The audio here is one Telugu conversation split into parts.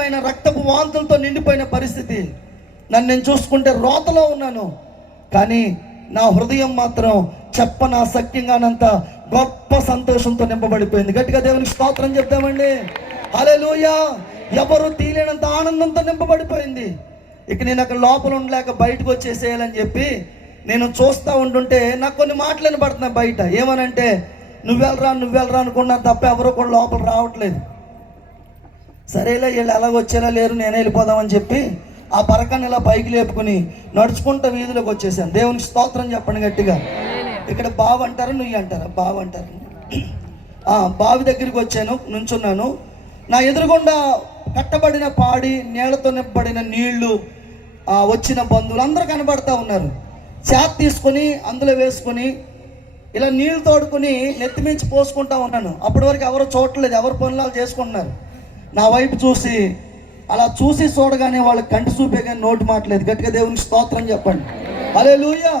భయంకరమైన రక్తపు వాంతులతో నిండిపోయిన పరిస్థితి. నన్ను నేను చూసుకుంటే రోతలో ఉన్నాను, కానీ నా హృదయం మాత్రం చెప్పనాసక్యంగానంత గొప్ప సంతోషంతో నింపబడిపోయింది. గట్టిగా దేవునికి స్తోత్రం చెప్తామండి. హల్లెలూయా. ఎవరు తీలేనంత ఆనందంతో నింపబడిపోయింది. ఇక నేను అక్కడ లోపల ఉండలేక బయటకు వచ్చేసేయాలని చెప్పి నేను చూస్తూ ఉంటుంటే నాకు కొన్ని మాటలు వినపడుతున్నాయి బయట. ఏమనంటే, నువ్వెళ్ళరా అనుకున్నాను తప్ప ఎవరు కూడా లోపల రావట్లేదు. సరేలే, వీళ్ళు ఎలాగొచ్చేలా లేరు, నేనే వెళ్ళిపోదామని చెప్పి ఆ పరకాన్ని ఇలా పైకి లేపుకుని నడుచుకుంటూ వీధిలోకి వచ్చేసాను. దేవునికి స్తోత్రం చెప్పండి గట్టిగా. ఇక్కడ బావి అంటారు, నువ్వు అంటారా? బావి అంటారు. బావి దగ్గరికి వచ్చాను, నుంచున్నాను. నా ఎదురుగుండా కట్టబడిన పాడి, నీళ్లతో నింపబడిన నీళ్లు, వచ్చిన బంధువులు అందరూ కనబడతా ఉన్నారు. చేత తీసుకొని అందులో వేసుకొని ఇలా నీళ్లు తోడుకొని నెత్తిమించి పోసుకుంటా ఉన్నాను. అప్పటి వరకు ఎవరు చూడలేదు, ఎవరు పనులు చేసుకుంటున్నారు. నా వైపు చూసి అలా చూడగానే వాళ్ళకి కంటి చూపే కానీ నోటి మాటలేదు. గట్టిగా దేవునికి స్తోత్రం చెప్పండి. హల్లెలూయా.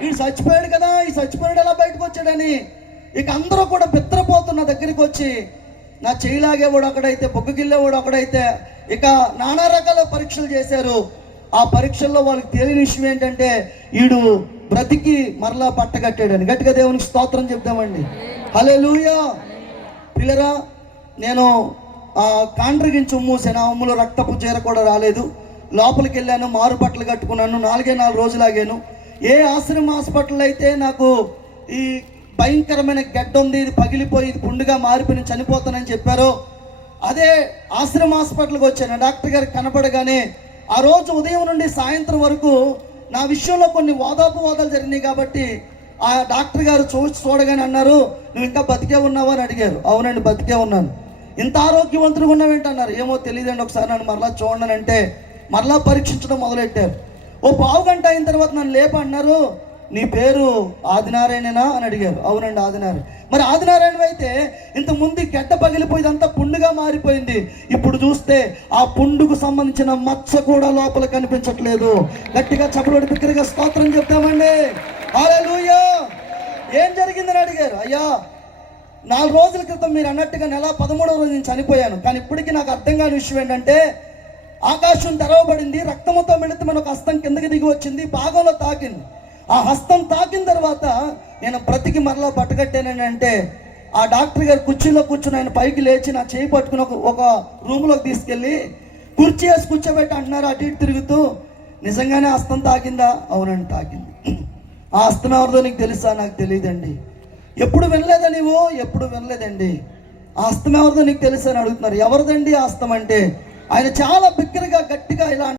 వీడు చచ్చిపోయాడు కదా, ఈ చచ్చిపోయాడు ఎలా బయటకు వచ్చాడని ఇక అందరూ కూడా బిత్తరపోతున్న దగ్గరికి వచ్చి నా చేయిలాగేవాడు ఒకడైతే, బొగ్గుగిల్లేవాడు ఒకడైతే, ఇక నానా రకాల పరీక్షలు చేశారు. ఆ పరీక్షల్లో వాళ్ళకి తెలియని విషయం ఏంటంటే వీడు బ్రతికి మరలా పట్టగట్టాడని. గట్టిగా దేవునికి స్తోత్రం చెప్తామండి. హల్లెలూయా. పిల్లరా, నేను కాండ్రగించి ఉమ్మూసాను. ఆ ఉమ్ములో రక్తపు చీర కూడా రాలేదు. లోపలికి వెళ్ళాను, మారు బట్టలు కట్టుకున్నాను. 4 రోజులాగాను. ఏ ఆశ్రమ హాస్పిటల్ అయితే నాకు ఈ భయంకరమైన గడ్డ ఉంది, ఇది పగిలిపోయి ఇది పుండుగా మారిపోయి చనిపోతానని చెప్పారో అదే ఆశ్రమ హాస్పిటల్కి వచ్చాను. డాక్టర్ గారికి కనపడగానే ఆ రోజు ఉదయం నుండి సాయంత్రం వరకు నా విషయంలో కొన్ని వాదాలు జరిగినాయి. కాబట్టి ఆ డాక్టర్ గారు చూడగానే అన్నారు, నువ్వు ఇంకా బతికే ఉన్నావా అని అడిగారు. అవునండి, బతికే ఉన్నాను. ఇంత ఆరోగ్యవంతులుగా ఉన్నావేంటన్నారు. ఏమో తెలియదండి, ఒకసారి నన్ను మరలా చూడండి అంటే మరలా పరీక్షించడం మొదలెట్టారు. ఓ పావు గంట అయిన తర్వాత నన్ను లేప అన్నారు, నీ పేరు ఆదినారాయణేనా అని అడిగారు. అవునండి, ఆదినారాయణ. మరి ఆదినారాయణ అయితే ఇంతకుముందు గడ్డ పగిలిపోయింది, అంతా పుండుగా మారిపోయింది. ఇప్పుడు చూస్తే ఆ పుండుకు సంబంధించిన మచ్చ కూడా లోపల కనిపించట్లేదు. గట్టిగా చప్పటి బిక్కరగా స్తోత్రం చెప్తామండి. హల్లెలూయా. ఏం జరిగిందని అడిగారు. అయ్యా, 4 రోజుల క్రితం మీరు అన్నట్టుగా నెల 13వ రోజు నేను చనిపోయాను. కానీ ఇప్పటికీ నాకు అర్థం కాని విషయం ఏంటంటే, ఆకాశం తెరవబడింది, రక్తముతో మిళితమైన ఒక హస్తం కిందకి దిగి వచ్చింది, భాగంలో తాకింది. ఆ హస్తం తాకిన తర్వాత నేను బ్రతికి మరలా పట్టగట్టానని అంటే, ఆ డాక్టర్ గారు కుర్చీలో కూర్చుని ఆయన పైకి లేచి నా చేయి పట్టుకుని ఒక రూమ్లోకి తీసుకెళ్ళి కుర్చీ వేసి కూర్చోబెట్టి అంటున్నారు అటు ఇటు తిరుగుతూ, నిజంగానే హస్తం తాకిందా? అవునండి, తాకింది. ఆ హస్తం ఎవరిదో నీకు తెలుసా? నాకు తెలియదండి. ఎప్పుడు వినలేదా నీవు? ఎప్పుడు వినలేదండి. ఆ హస్తం ఎవరిదో నీకు తెలుసా అని అడుగుతున్నారు. ఎవరిదండి ఆ హస్తం అంటే ఆయన చాలా బిగ్గరగా గట్టిగా ఇలా